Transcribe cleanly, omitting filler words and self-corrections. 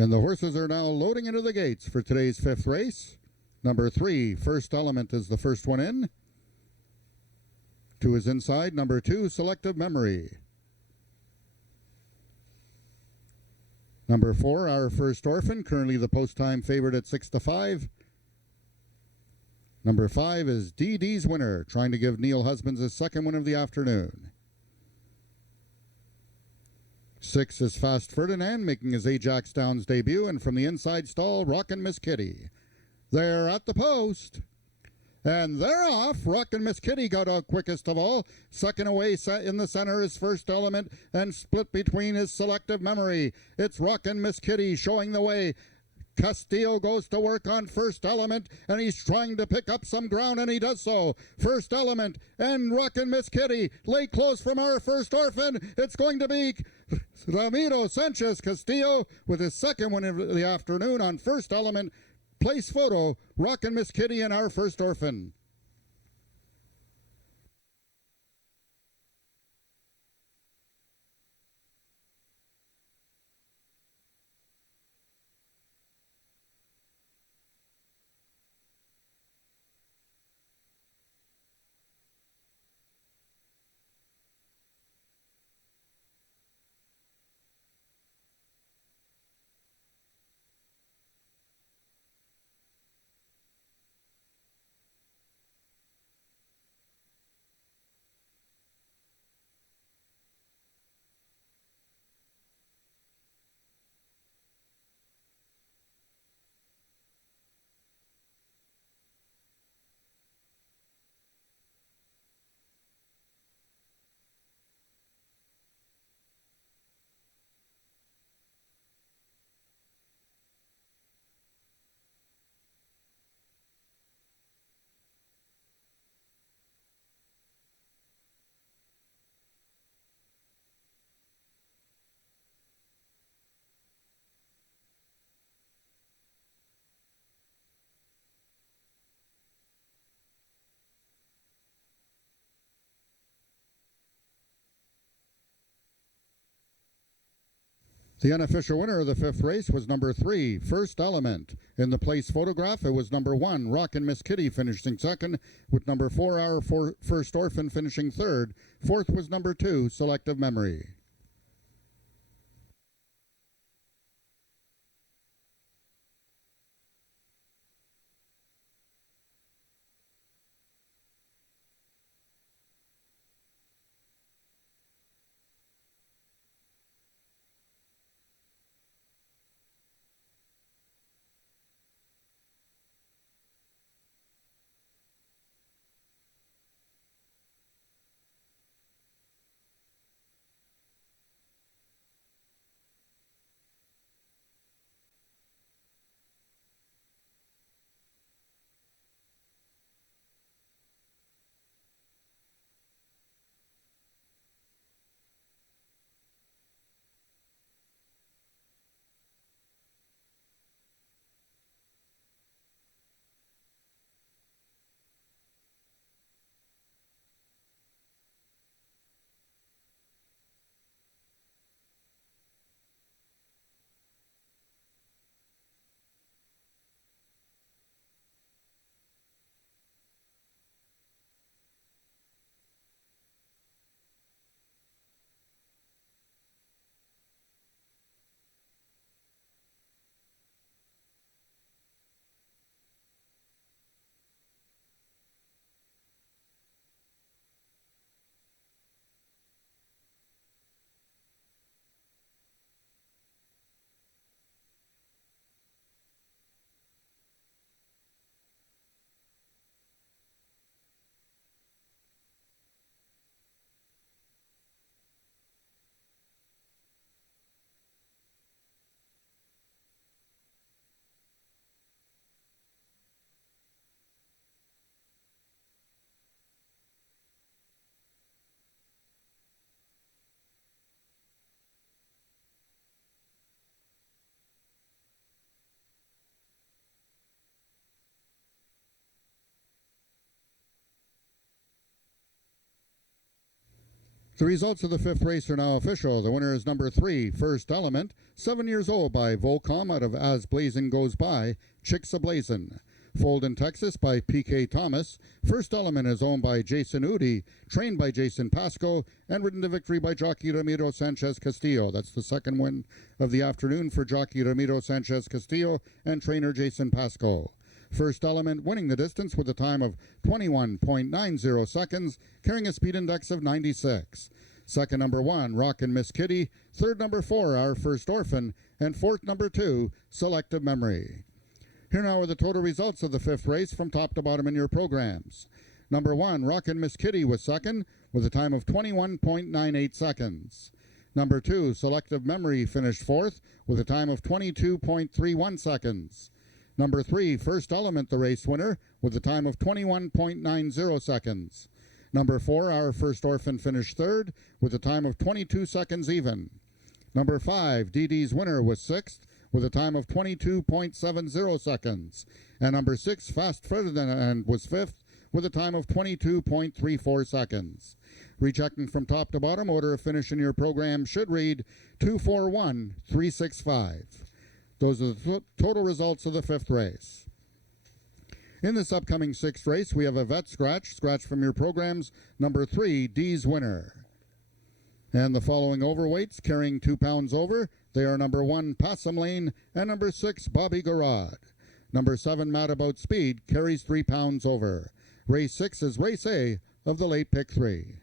And the horses are now loading into the gates for today's fifth race. Number 3, First Element, is the first one in. 2 is inside. Number 2, Selective Memory. Number 4, Our First Orphan, currently the post time favorite at 6-5. Number 5 is DD's Winner, trying to give Neil Husbands his second win of the afternoon. 6 is Fast Ferdinand, making his Ajax Downs debut, and from the inside stall, Rockin' Miss Kitty. They're at the post. And they're off. Rockin' Miss Kitty got out quickest of all. Second away in the center is First Element, and split between his Selective Memory. It's Rockin' Miss Kitty showing the way. Castillo goes to work on First Element, and he's trying to pick up some ground, and he does so. First Element and Rockin' Miss Kitty lay close from Our First Orphan. It's going to be Ramiro Sanchez Castillo with his second win of the afternoon on First Element. Place photo, Rockin' Miss Kitty and Our First Orphan. The unofficial winner of the fifth race was number 3, First Element. In the place photograph, it was number 1, Rockin' Miss Kitty, finishing second, with number 4, Our First Orphan, finishing third. Fourth was number 2, Selective Memory. The results of the fifth race are now official. The winner is number 3, First Element, 7 years old, by Volcom out of As Blazin' Goes By, Chicks A-Blazin'. Foaled in Texas by P.K. Thomas. First Element is owned by Jason Udi, trained by Jason Pasco, and ridden to victory by jockey Ramiro Sanchez Castillo. That's the second win of the afternoon for jockey Ramiro Sanchez Castillo and trainer Jason Pasco. First Element winning the distance with a time of 21.90 seconds, carrying a speed index of 96. Second, number 1, Rockin' Miss Kitty. Third, number 4, Our First Orphan. And fourth, number 2, Selective Memory. Here now are the total results of the fifth race from top to bottom in your programs. Number 1, Rockin' Miss Kitty was second with a time of 21.98 seconds. Number 2, Selective Memory finished fourth with a time of 22.31 seconds. Number 3, First Element, the race winner, with a time of 21.90 seconds. Number 4, Our First Orphan, finished third with a time of 22 seconds even. Number 5, DD's winner, was sixth with a time of 22.70 seconds. And number 6, Fast Ferdinand, was fifth with a time of 22.34 seconds. Rechecking from top to bottom, order of finish in your program should read 241-365. Those are the total results of the fifth race. In this upcoming sixth race, we have a vet scratch from your programs, number 3, D's winner. And the following overweights carrying 2 pounds over, they are number 1, Possum Lane, and number 6, Bobby Garrod. Number 7, Mad About Speed, carries 3 pounds over. Race 6 is Race A of the late pick 3.